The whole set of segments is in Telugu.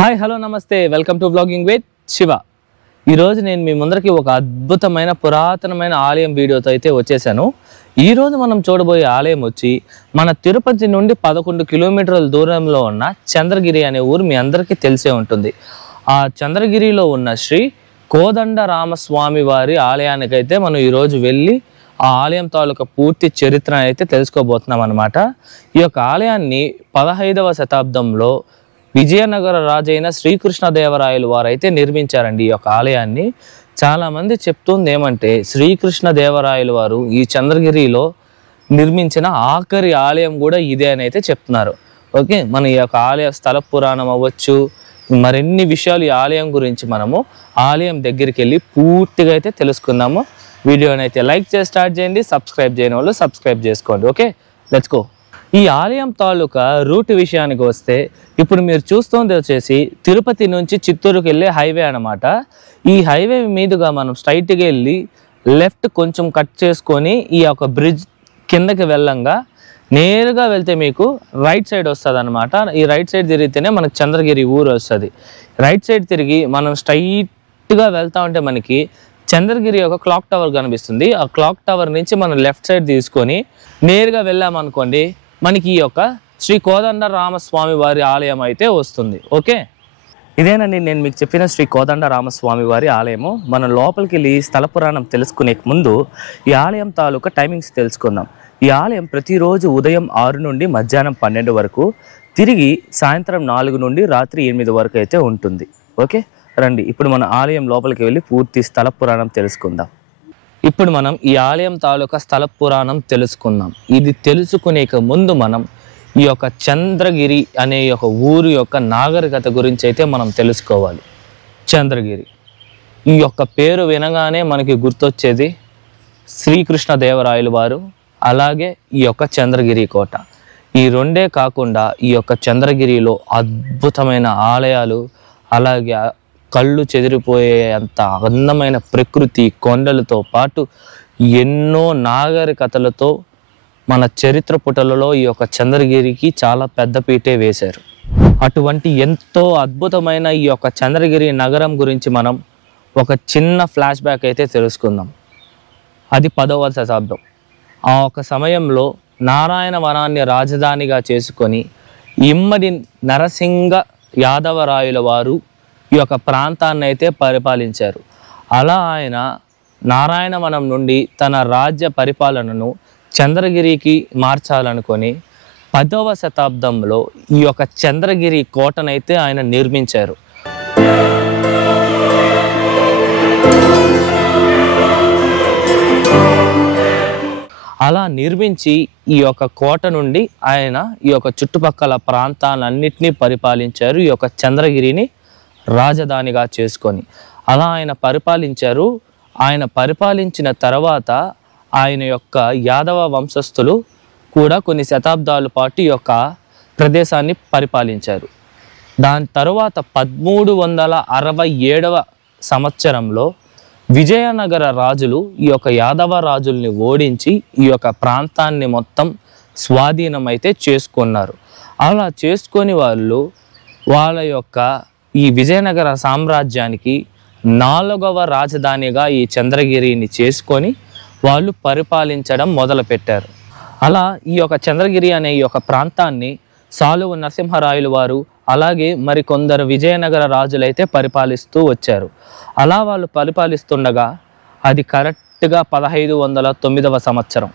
హాయ్ హలో నమస్తే welcome to vlogging with Shiva. ఈరోజు నేను మీ ముందరికి ఒక అద్భుతమైన పురాతనమైన ఆలయం వీడియోతో అయితే వచ్చేసాను. ఈరోజు మనం చూడబోయే ఆలయం వచ్చి మన తిరుపతి నుండి 11 కిలోమీటర్ల దూరంలో ఉన్న చంద్రగిరి అనే ఊరు మీ అందరికీ తెలిసే ఉంటుంది. ఆ చంద్రగిరిలో ఉన్న శ్రీ కోదండ రామస్వామి వారి ఆలయానికైతే మనం ఈరోజు వెళ్ళి ఆ ఆలయం తాలూకా పూర్తి చరిత్ర అయితే తెలుసుకోబోతున్నాం అన్నమాట. ఈ యొక్క ఆలయాన్ని 15వ శతాబ్దంలో విజయనగర రాజైన శ్రీకృష్ణదేవరాయలు వారైతే నిర్మించారండి. ఈ యొక్క ఆలయాన్ని చాలామంది చెప్తుంది ఏమంటే శ్రీకృష్ణదేవరాయలు వారు ఈ చంద్రగిరిలో నిర్మించిన ఆఖరి ఆలయం కూడా ఇదే అని అయితే చెప్తున్నారు. ఓకే, మన ఈ యొక్క ఆలయ స్థల పురాణం అవ్వచ్చు, మరిన్ని విషయాలు ఈ ఆలయం గురించి మనము ఆలయం దగ్గరికి వెళ్ళి పూర్తిగా అయితే తెలుసుకుందాము. వీడియోని అయితే లైక్ చేసి స్టార్ట్ చేయండి, సబ్స్క్రైబ్ చేయని వాళ్ళు సబ్స్క్రైబ్ చేసుకోండి. Okay, let's go. ఈ ఆలయం తాలూకా రూట్ విషయానికి వస్తే ఇప్పుడు మీరు చూస్తుంది వచ్చేసి తిరుపతి నుంచి చిత్తూరుకి వెళ్ళే హైవే అన్నమాట. ఈ హైవే మీదుగా మనం స్ట్రైట్గా వెళ్ళి లెఫ్ట్ కొంచెం కట్ చేసుకొని ఈ యొక్క బ్రిడ్జ్ కిందకి వెళ్ళంగా నేరుగా వెళ్తే మీకు రైట్ సైడ్ వస్తుంది అనమాట. ఈ రైట్ సైడ్ తిరిగితేనే మనకు చంద్రగిరి ఊరు వస్తుంది. రైట్ సైడ్ తిరిగి మనం స్ట్రైట్గా వెళ్తా ఉంటే మనకి చంద్రగిరి యొక్క క్లాక్ టవర్ కనిపిస్తుంది. ఆ క్లాక్ టవర్ నుంచి మనం లెఫ్ట్ సైడ్ తీసుకొని నేరుగా వెళ్ళామనుకోండి మనకి ఈ యొక్క శ్రీ కోదండ రామస్వామి వారి ఆలయం అయితే వస్తుంది. ఓకే, ఇదేనండి నేను మీకు చెప్పిన శ్రీ కోదండ రామస్వామి వారి ఆలయము. మనం లోపలికి వెళ్ళి స్థల పురాణం తెలుసుకునే ముందు ఈ ఆలయం తాలూకా టైమింగ్స్ తెలుసుకుందాం. ఈ ఆలయం ప్రతిరోజు ఉదయం 6 నుండి మధ్యాహ్నం 12 వరకు, తిరిగి సాయంత్రం 4 నుండి రాత్రి 8 వరకు అయితే ఉంటుంది. ఓకే, రండి ఇప్పుడు మన ఆలయం లోపలికి వెళ్ళి పూర్తి స్థల పురాణం తెలుసుకుందాం. ఇప్పుడు మనం ఈ ఆలయం తాలూకా స్థల పురాణం తెలుసుకుందాం. ఇది తెలుసుకునేక ముందు మనం ఈ యొక్క చంద్రగిరి అనే యొక్క ఊరు యొక్క నాగరికత గురించి అయితే మనం తెలుసుకోవాలి. చంద్రగిరి ఈ యొక్క పేరు వినగానే మనకి గుర్తొచ్చేది శ్రీకృష్ణదేవరాయలు వారు, అలాగే ఈ యొక్క చంద్రగిరి కోట. ఈ రెండే కాకుండా ఈ యొక్క చంద్రగిరిలో అద్భుతమైన ఆలయాలు, అలాగే కళ్ళు చెదిరిపోయే అంత అందమైన ప్రకృతి, కొండలతో పాటు ఎన్నో నాగరికతలతో మన చరిత్ర పుటలలో ఈ యొక్క చంద్రగిరికి చాలా పెద్దపీటే వేశారు. అటువంటి ఎంతో అద్భుతమైన ఈ యొక్క చంద్రగిరి నగరం గురించి మనం ఒక చిన్న ఫ్లాష్ బ్యాక్ అయితే తెలుసుకుందాం. అది 10వ శతాబ్దం. ఆ ఒక సమయంలో నారాయణ వనాన్ని రాజధానిగా చేసుకొని ఇమ్మడి నరసింగ యాదవరాయల వారు ఈ యొక్క ప్రాంతాన్ని అయితే పరిపాలించారు. అలా ఆయన నారాయణవనం నుండి తన రాజ్య పరిపాలనను చంద్రగిరికి మార్చాలనుకొని 10వ శతాబ్దంలో ఈ యొక్క చంద్రగిరి కోటనైతే ఆయన నిర్మించారు. అలా నిర్మించి ఈ యొక్క కోట నుండి ఆయన ఈ యొక్క చుట్టుపక్కల ప్రాంతాలన్నింటినీ పరిపాలించారు, ఈ యొక్క చంద్రగిరిని రాజధానిగా చేసుకొని. అలా ఆయన పరిపాలించారు. ఆయన పరిపాలించిన తర్వాత ఆయన యొక్క యాదవ వంశస్థులు కూడా కొన్ని శతాబ్దాల పాటు ఈ యొక్క ప్రదేశాన్ని పరిపాలించారు. దాని తరువాత 1367వ సంవత్సరంలో విజయనగర రాజులు ఈ యొక్క యాదవ రాజుల్ని ఓడించి ఈ యొక్క ప్రాంతాన్ని మొత్తం స్వాధీనం అయితే చేసుకున్నారు. అలా చేసుకొని వాళ్ళ యొక్క ఈ విజయనగర సామ్రాజ్యానికి 4వ రాజధానిగా ఈ చంద్రగిరిని చేసుకొని వాళ్ళు పరిపాలించడం మొదలుపెట్టారు. అలా ఈ యొక్క చంద్రగిరి అనే ఈ యొక్క ప్రాంతాన్ని సాలువ నరసింహరాయలు వారు, అలాగే మరికొందరు విజయనగర రాజులైతే పరిపాలిస్తూ వచ్చారు. అలా వాళ్ళు పరిపాలిస్తుండగా అది కరెక్ట్గా 1509వ సంవత్సరం.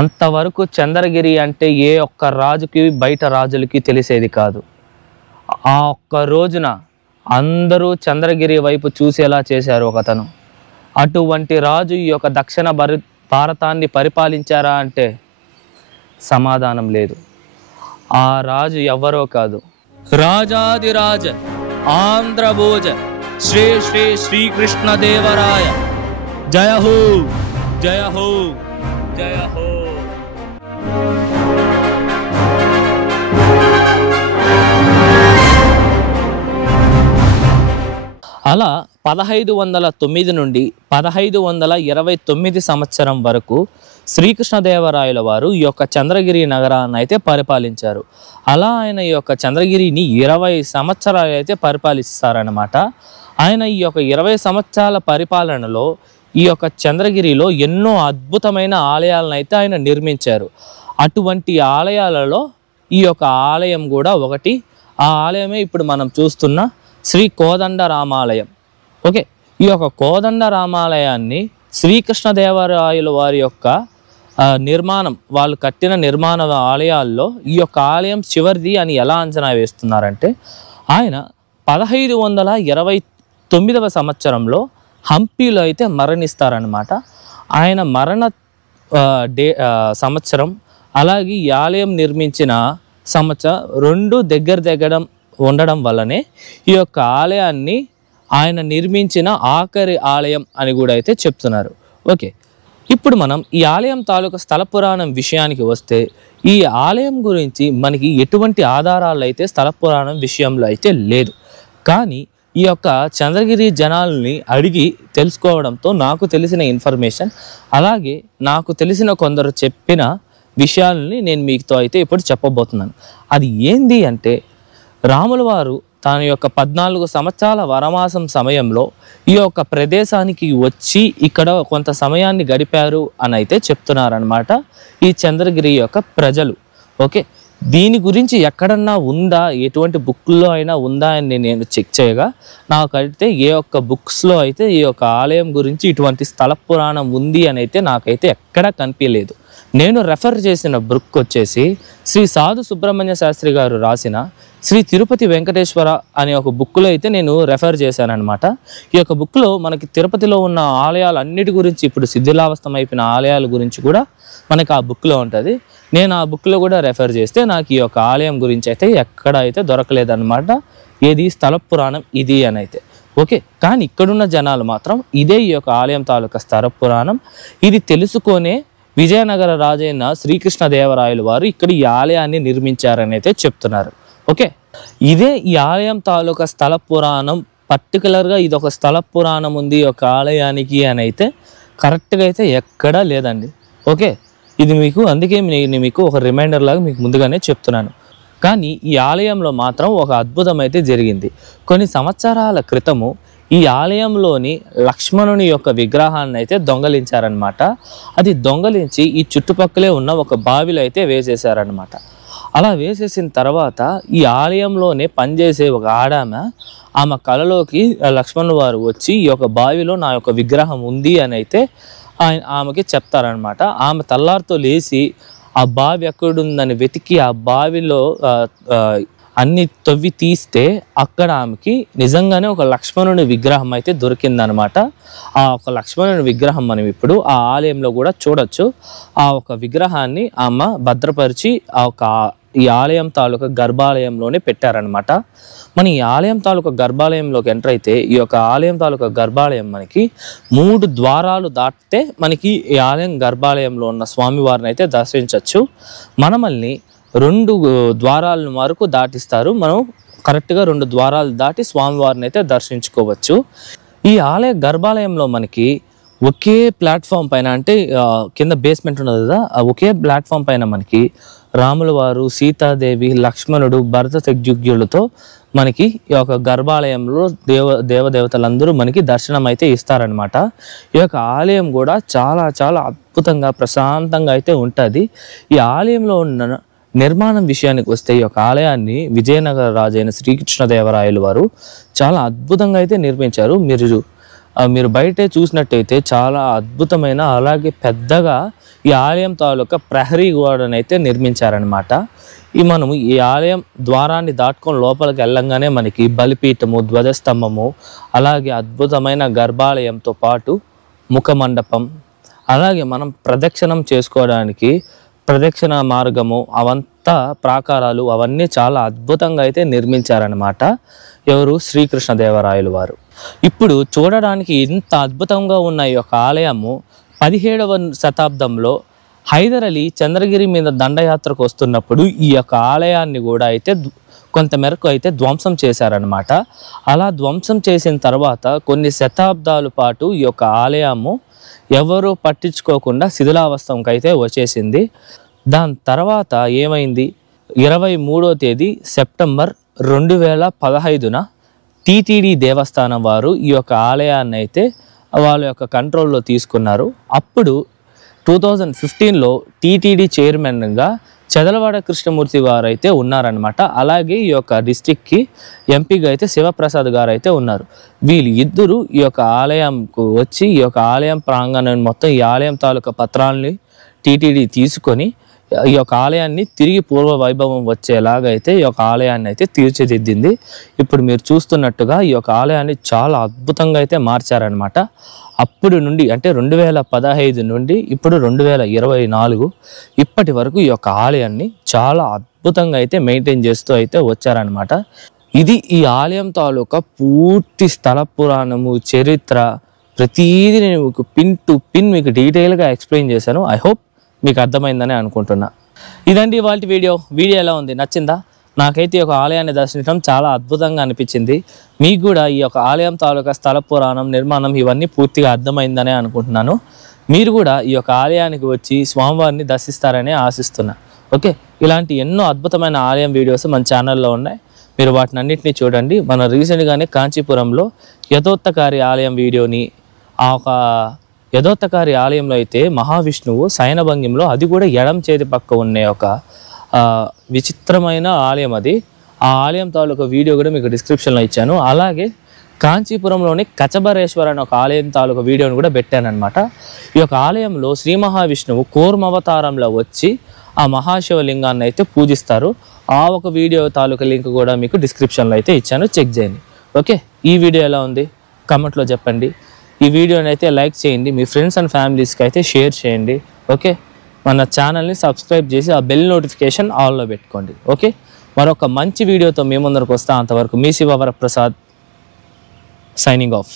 అంతవరకు చంద్రగిరి అంటే ఏ ఒక్క రాజుకి బయట రాజులకి తెలిసేది కాదు. ఆ ఒక్క రోజున అందరూ చంద్రగిరి వైపు చూసేలా చేశారు ఒకతను. అటువంటి రాజు ఈ యొక్క దక్షిణ భారతాన్ని పరిపాలించారా అంటే సమాధానం లేదు. ఆ రాజు ఎవరో కాదు, రాజాదిరాజ ఆంధ్రభోజ శ్రీ శ్రీ శ్రీకృష్ణదేవరాయ. జయ హో, జయ హో, జయ హో. అలా 1509 నుండి 1529 సంవత్సరం వరకు శ్రీకృష్ణదేవరాయల వారు ఈ యొక్క చంద్రగిరి నగరాన్ని అయితే పరిపాలించారు. అలా ఆయన ఈ యొక్క చంద్రగిరిని 20 సంవత్సరాలు అయితే పరిపాలిస్తారన్నమాట. ఆయన ఈ యొక్క 20 సంవత్సరాల పరిపాలనలో ఈ యొక్క చంద్రగిరిలో ఎన్నో అద్భుతమైన ఆలయాలను అయితే ఆయన నిర్మించారు. అటువంటి ఆలయాలలో ఈ యొక్క ఆలయం కూడా ఒకటి. ఆ ఆలయమే ఇప్పుడు మనం చూస్తున్న శ్రీ కోదండ రామాలయం. ఓకే, ఈ యొక్క కోదండ రామాలయాన్ని శ్రీకృష్ణదేవరాయల వారి యొక్క నిర్మాణం, వాళ్ళు కట్టిన నిర్మాణ ఆలయాల్లో ఈ యొక్క ఆలయం చివరిది అని ఎలా అంచనా వేస్తున్నారంటే, ఆయన 1529వ సంవత్సరంలో హంపీలో అయితే మరణిస్తారనమాట. ఆయన మరణ సంవత్సరం అలాగే ఈ ఆలయం నిర్మించిన సంవత్సరం రెండు దగ్గర ఉండడం వల్లనే ఈ యొక్క ఆలయాన్ని ఆయన నిర్మించిన ఆఖరి ఆలయం అని కూడా అయితే చెప్తున్నారు. ఓకే, ఇప్పుడు మనం ఈ ఆలయం తాలూకా స్థల పురాణం విషయానికి వస్తే, ఈ ఆలయం గురించి మనకి ఎటువంటి ఆధారాలు అయితే స్థల పురాణం విషయంలో అయితే లేదు. కానీ ఈ యొక్క చంద్రగిరి జనాల్ని అడిగి తెలుసుకోవడంతో నాకు తెలిసిన ఇన్ఫర్మేషన్, అలాగే నాకు తెలిసిన కొందరు చెప్పిన విషయాలని నేను మీతో అయితే ఇప్పుడు చెప్పబోతున్నాను. అది ఏంది అంటే, రాముల వారు తన యొక్క 14 సంవత్సరాల వనవాసం సమయంలో ఈ యొక్క ప్రదేశానికి వచ్చి ఇక్కడ కొంత సమయాన్ని గడిపారు అని అయితే చెప్తున్నారనమాట ఈ చంద్రగిరి యొక్క ప్రజలు. ఓకే, దీని గురించి ఎక్కడన్నా ఉందా, ఎటువంటి బుక్లో అయినా ఉందా అని నేను చెక్ చేయగా నాకైతే ఏ ఒక్క బుక్స్లో అయితే ఈ యొక్క ఆలయం గురించి ఇటువంటి స్థల పురాణం ఉంది అని అయితే నాకైతే ఎక్కడా కనిపించలేదు. నేను రెఫర్ చేసిన బుక్ వచ్చేసి శ్రీ సాధు సుబ్రహ్మణ్య శాస్త్రి గారు రాసిన శ్రీ తిరుపతి వెంకటేశ్వర అనే ఒక బుక్లో అయితే నేను రెఫర్ చేశానమాట. ఈ యొక్క బుక్లో మనకి తిరుపతిలో ఉన్న ఆలయాలు అన్నిటి గురించి, ఇప్పుడు శిథిలావస్థం అయిపోయిన ఆలయాల గురించి కూడా మనకి ఆ బుక్లో ఉంటుంది. నేను ఆ బుక్లో కూడా రెఫర్ చేస్తే నాకు ఈ యొక్క ఆలయం గురించి అయితే ఎక్కడ అయితే దొరకలేదన్నమాట. ఏది స్థల పురాణం ఇది అని అయితే. ఓకే, కానీ ఇక్కడున్న జనాలు మాత్రం ఇదే ఈ యొక్క ఆలయం తాలూకా స్థల పురాణం ఇది తెలుసుకొనే విజయనగర రాజైన శ్రీకృష్ణదేవరాయలు వారు ఇక్కడ ఈ ఆలయాన్ని నిర్మించారని అయితే చెప్తున్నారు. ఓకే, ఇదే ఈ ఆలయం తాలూకా స్థల పురాణం, పర్టికులర్గా ఇది ఒక స్థల పురాణం ఉంది ఒక ఆలయానికి అని అయితే కరెక్ట్గా అయితే ఎక్కడా లేదండి. ఓకే, ఇది మీకు అందుకే నేను మీకు ఒక రిమైండర్ లాగా మీకు ముందుగానే చెప్తున్నాను. కానీ ఈ ఆలయంలో మాత్రం ఒక అద్భుతం అయితే జరిగింది. కొన్ని సంవత్సరాల క్రితము ఈ ఆలయంలోని లక్ష్మణుని యొక్క విగ్రహాన్ని అయితే దొంగలించారనమాట. అది దొంగలించి ఈ చుట్టుపక్కలే ఉన్న ఒక బావిలో అయితే వేసేసారనమాట. అలా వేసేసిన తర్వాత ఈ ఆలయంలోనే పనిచేసే ఒక ఆమె కలలోకి లక్ష్మణుల వారు వచ్చి ఈ యొక్క బావిలో నా యొక్క విగ్రహం ఉంది అని అయితే ఆమెకి చెప్తారనమాట. ఆమె తల్లారితో లేచి ఆ బావి ఎక్కడుందని వెతికి ఆ బావిలో అన్ని తవ్వి తీస్తే అక్కడ ఆమెకి నిజంగానే ఒక లక్ష్మణుని విగ్రహం అయితే దొరికిందనమాట. ఆ ఒక లక్ష్మణుని విగ్రహం మనం ఇప్పుడు ఆ ఆలయంలో కూడా చూడొచ్చు. ఆ ఒక విగ్రహాన్ని ఆమె భద్రపరిచి ఈ ఆలయం తాలూకా గర్భాలయంలోనే పెట్టారనమాట. మన ఈ ఆలయం తాలూకా గర్భాలయంలోకి ఎంటర్ అయితే ఈ యొక్క ఆలయం తాలూకా గర్భాలయం మనకి 3 ద్వారాలు దాటితే మనకి ఈ ఆలయం గర్భాలయంలో ఉన్న స్వామివారిని అయితే దర్శించవచ్చు. మనల్ని 2 ద్వారాల వరకు దాటిస్తారు. మనం కరెక్ట్గా 2 ద్వారాలు దాటి స్వామివారిని అయితే దర్శించుకోవచ్చు. ఈ ఆలయ గర్భాలయంలో మనకి ఒకే ప్లాట్ఫామ్ పైన, అంటే కింద బేస్మెంట్ ఉన్నది కదా, ఒకే ప్లాట్ఫామ్ పైన మనకి రాముల వారు, సీతాదేవి, లక్ష్మణుడు, భరత శత్రుఘ్నులతో మనకి ఈ యొక్క గర్భాలయంలో దేవదేవతలందరూ మనకి దర్శనం అయితే ఇస్తారనమాట. ఈ యొక్క ఆలయం కూడా చాలా చాలా అద్భుతంగా ప్రశాంతంగా అయితే ఉంటుంది. ఈ ఆలయంలో ఉన్న నిర్మాణం విషయానికి వస్తే ఈ యొక్క ఆలయాన్ని విజయనగర రాజైన శ్రీకృష్ణదేవరాయలు వారు చాలా అద్భుతంగా అయితే నిర్మించారు. మీరు బయటే చూసినట్టయితే చాలా అద్భుతమైన, అలాగే పెద్దగా ఈ ఆలయం తాలూకా ప్రహరీ గోడను అయితే నిర్మించారనమాట. మనము ఈ ఆలయం ద్వారాన్ని దాటుకొని లోపలికి వెళ్ళంగానే మనకి బలిపీఠము, ధ్వజస్తంభము, అలాగే అద్భుతమైన గర్భాలయంతో పాటు ముఖమండపం, అలాగే మనం ప్రదక్షిణం చేసుకోవడానికి ప్రదక్షిణ మార్గము, అవంతా ప్రాకారాలు అవన్నీ చాలా అద్భుతంగా అయితే నిర్మించారనమాట ఎవరు, శ్రీకృష్ణదేవరాయలు వారు. ఇప్పుడు చూడడానికి ఇంత అద్భుతంగా ఉన్న ఈ యొక్క ఆలయము 17వ శతాబ్దంలో హైదర్ అలీ చంద్రగిరి మీద దండయాత్రకు వస్తున్నప్పుడు ఈ యొక్క ఆలయాన్ని కూడా అయితే కొంతమేరకు అయితే ధ్వంసం చేశారనమాట. అలా ధ్వంసం చేసిన తర్వాత కొన్ని శతాబ్దాల పాటు ఈ యొక్క ఆలయము ఎవరు పట్టించుకోకుండా శిథిలావస్థకి అయితే వచ్చేసింది. దాని తర్వాత ఏమైంది, 23వ తేదీ సెప్టెంబర్ 2015న టీటీడీ దేవస్థానం వారు ఈ యొక్క ఆలయాన్ని అయితే వాళ్ళ యొక్క కంట్రోల్లో తీసుకున్నారు. అప్పుడు 2015లో టీటీడీ చైర్మన్గా చదలవాడ కృష్ణమూర్తి గారు అయితే ఉన్నారనమాట. అలాగే ఈ యొక్క డిస్ట్రిక్ట్కి ఎంపీగా అయితే శివప్రసాద్ గారు అయితే ఉన్నారు. వీళ్ళు ఇద్దరు ఈ యొక్క ఆలయంకు వచ్చి ఈ యొక్క ఆలయం ప్రాంగణాన్ని మొత్తం ఈ ఆలయం తాలూకా పత్రాలని టీటీడీ తీసుకొని ఈ యొక్క ఆలయాన్ని తిరిగి పూర్వ వైభవం వచ్చేలాగా అయితే ఈ యొక్క ఆలయాన్ని అయితే తీర్చిదిద్దింది. ఇప్పుడు మీరు చూస్తున్నట్టుగా ఈ యొక్క ఆలయాన్ని చాలా అద్భుతంగా అయితే మార్చారనమాట. అప్పుడు నుండి అంటే 2015 నుండి ఇప్పుడు 2024 ఇప్పటి వరకు ఈ యొక్క ఆలయాన్ని చాలా అద్భుతంగా అయితే మెయింటైన్ చేస్తూ అయితే వచ్చారనమాట. ఇది ఈ ఆలయం తాలూకా పూర్తి స్థల పురాణము, చరిత్ర, ప్రతిదీ నేను మీకు పిన్ టు పిన్ మీకు డీటెయిల్గా ఎక్స్ప్లెయిన్ చేశాను. ఐ హోప్ మీకు అర్థమైందని అనుకుంటున్నా. ఇదండి ఇవాళ వీడియో ఎలా ఉంది, నచ్చిందా? నాకైతే ఈ యొక్క ఆలయాన్ని దర్శించడం చాలా అద్భుతంగా అనిపించింది. మీకు కూడా ఈ యొక్క ఆలయం తాలూకా స్థల పురాణం, నిర్మాణం ఇవన్నీ పూర్తిగా అర్థమైందనే అనుకుంటున్నాను. మీరు కూడా ఈ యొక్క ఆలయానికి వచ్చి స్వామివారిని దర్శిస్తారని ఆశిస్తున్నా. ఓకే, ఇలాంటి ఎన్నో అద్భుతమైన ఆలయం వీడియోస్ మన ఛానల్లో ఉన్నాయి. మీరు వాటిని అన్నింటినీ చూడండి. మన రీసెంట్గానే కాంచీపురంలో యథోత్తకారి ఆలయం వీడియోని, ఆ ఒక యథోత్తకారి ఆలయంలో అయితే మహావిష్ణువు శయనభంగిలో, అది కూడా ఎడం చేతి పక్క ఉన్న ఒక విచిత్రమైన ఆలయం అది. ఆ ఆలయం తాలూకా వీడియో కూడా మీకు డిస్క్రిప్షన్లో ఇచ్చాను. అలాగే కాంచీపురంలోని కచబరేశ్వర్ అనే ఒక ఆలయం తాలూకా వీడియోని కూడా పెట్టానమాట. ఈ యొక్క ఆలయంలో శ్రీ మహావిష్ణువు కూర్మావతారంలో వచ్చి ఆ మహాశివలింగాన్ని అయితే పూజిస్తారు. ఆ ఒక వీడియో తాలూకా లింక్ కూడా మీకు డిస్క్రిప్షన్లో అయితే ఇచ్చాను, చెక్ చేయండి. ఓకే, ఈ వీడియో ఎలా ఉంది కామెంట్లో చెప్పండి. ఈ వీడియోని అయితే లైక్ చేయండి, మీ ఫ్రెండ్స్ అండ్ ఫ్యామిలీస్కి అయితే షేర్ చేయండి. ఓకే, మన ఛానల్ని సబ్స్క్రైబ్ చేసి ఆ బెల్ నోటిఫికేషన్ ఆల్లో పెట్టుకోండి. ఓకే, మరొక మంచి వీడియోతో మీ ముందరకు వస్తా. అంతవరకు మీ శివవరప్రసాద్ సైనింగ్ ఆఫ్.